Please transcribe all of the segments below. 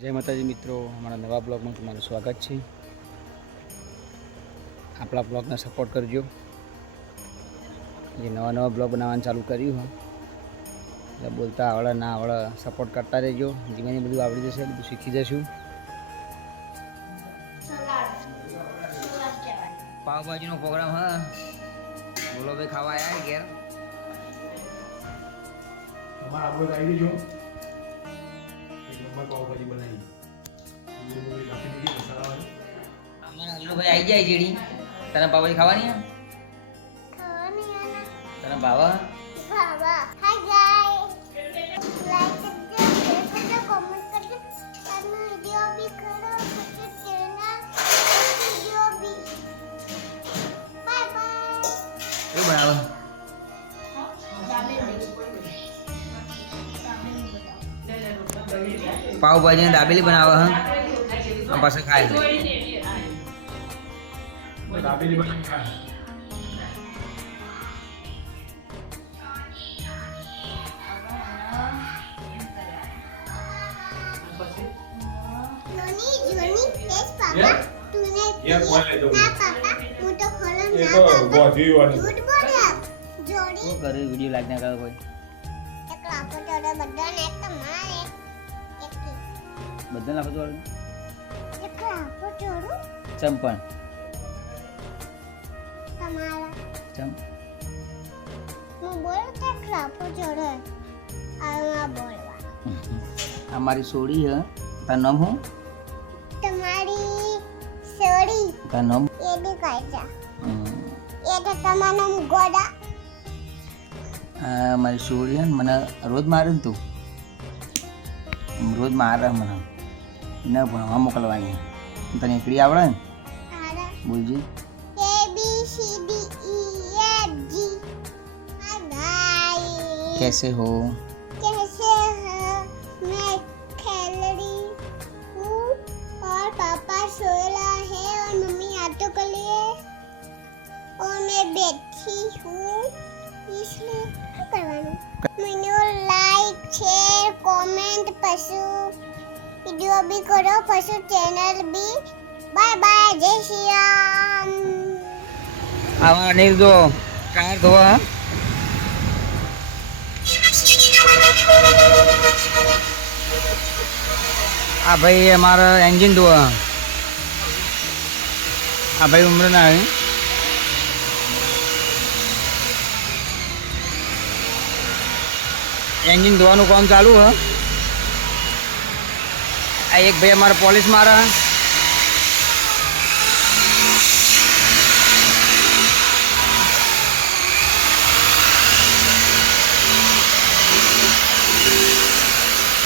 જય માતાજી મિત્રો, અમારા નવા બ્લોગમાં તમારું સ્વાગત છે. આપણા બ્લોગને સપોર્ટ કરજો. જે નવા બ્લોગ બનાવવાનું ચાલુ કર્યું હોય એટલે બોલતા આવડે ના આવડે સપોર્ટ કરતા રહેજો. ધીમે બધું આવડી જશે, બધું શીખી જશું. પાવભાજીનો પ્રોગ્રામ હા, બોલો ભાઈ ખાવા આવ્યા ઘેર. તમારા આબુ આવી જજો. એક નંબર પાવભાજી બનાવી. અમારા અલ્લુભાઈ આવી જાય જેડી. તને પાવભાજી ખાવાની હે? તને ભાવા? ભાવા. Hi guys. લાઈક કરજો, શેર કરજો, કોમેન્ટ કરજો. અને વિડિયો બી કરો, પછી ચેનલ વિડિયો બી. Bye bye. શું બનાવે? પાવભાજી દાબેલી બનાવે હા, આમ પાસે ખાય. દાબેલી બનાવી ખાય. જોની ટેસ્ટ પાપા. તूने ये कौन ले दो? ના પાપા, હું તો ખોલમ ये ના तो પાપા. गोधी वाली। झूठ बोल જોડી શું કરે વિડીયો લાઈક ના કરો કોઈ? એક લાખો જોડે બધાને એક તમારે એક બધા નાખો તો એક લાખો જોડું ચંપણ તમારા ચમ હું બોલું તો એક લાખો જોડે આ બોલવા આ મારી સોડી હે. તારું નામ શું? તમારી સોડી તારું નામ? એ બી કાઢ્યા એ તો તમારું ગોડા આ મારી સોડી હે ને મને રોજ મારે ને તું રોજ મારે મને ન ભણવા મોકલવાની. તને એકડી આવડે ને? આરા બોલજી. A B C D E F G Hi guys कैसे हो? कैसे हैं मैं खेल रही हूँ और पापा सोया है और मम्मी आटो के लिए और मैं बैठी हूँ इसलिए क्या करवाना मैंने लाइक शेयर कमेंट पशु वीडियो भी करो पशु चैनल भी बाय बाय जय श्री राम આવા અનિલ જો ટાયર ધોવા. આ ભાઈ અમારા એન્જિન ધોવા. આ ભાઈ ઉમરના હે. એન્જિન ધોવાનું કામ ચાલુ હે. આ એક ભાઈ અમારા પોલીસ મારે.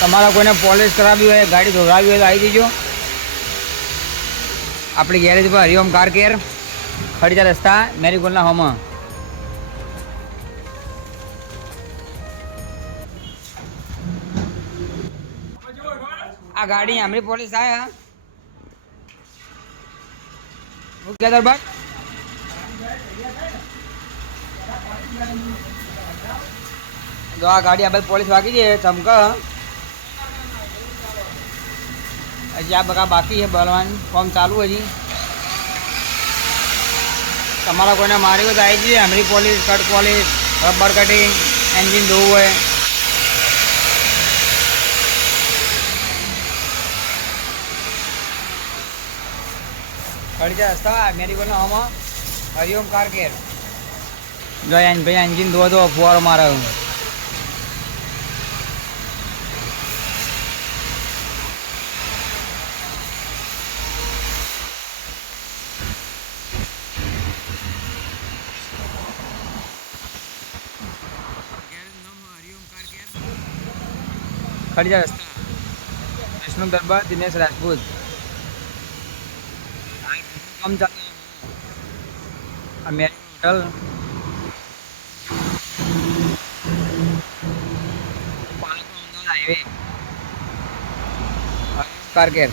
તમારા કોઈને પોલિશ કરાવી હોય, ગાડી ધોરાવી હોય તો આવી જજો. આપણી ગેરેજ પર હરિઓમ કાર કેર, ખડીજા રસ્તા, મેરીગોલ્ડના હોમાં. આ ગાડી આમરી પોલીસ થાય હા. હું કે દરબાર જો આ ગાડી આ બધી પોલીસ વાગી છે ચમક. હજી આ બકા બાકી છે બળવાનું કામ ચાલુ હજી. તમારા કોઈને મારી હોય તો આવી જઈએ. આમરી polish, cut polish, rubber cutting, engine ધોવું હોય. ખડીજા રસ્તા મેરીગોલ્ડના હોમાં હરિઓમ કાર કેર. જો ભાઈ એન્જિન ધોવો તો ફુવારો મારે. ખડીજા રસ્તા વિષ્ણુ દરબાર દિનેશ રાજપૂત. કામ ચાલે. આ મેરી હોટલ પાલનપુર અમદાવાદ હાઈવે કારકેર.